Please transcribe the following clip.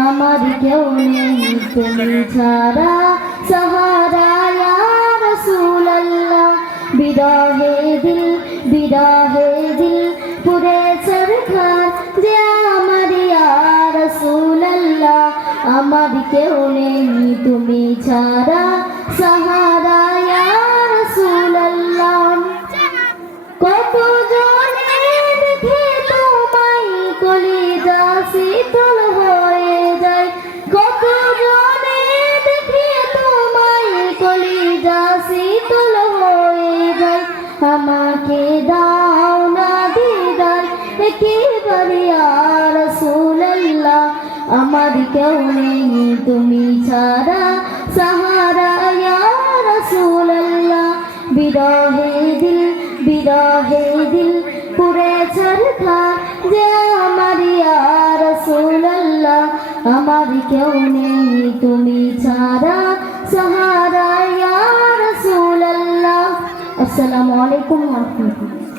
আমার কেউ নেই তুমি ছাড়া সাহারা ইয়া রাসূলুল্লাহ। বিরহে দিল পুরে সরকার যে আমার ইয়া রাসূলুল্লাহ। আমার কেউ নেই তুমি ছাড়া সাহারা ইয়া রাসূলুল্লাহ। কত জনে দেখে তোমায় কলিজা শীতল হয়ে যায়, কত জনে দেখে তোমায় কলিজা শীতল হয়ে যায়। আমাকে দাও না দিদার একেবারে ইয়া রাসূলুল্লাহ। আমার কেউ নেই তুমি ছাড়া সাহারা ইয়া রাসূলুল্লাহ। বিরহে দিল পুরে ছারখার যে আমার ইয়া রাসূলুল্লাহ। আমার কেউ নেই তুমি ছাড়া সাহারা ইয়া রাসূলুল্লাহ। আসসালামু আলাইকুম ওয়া রাহমাতুল্লাহ।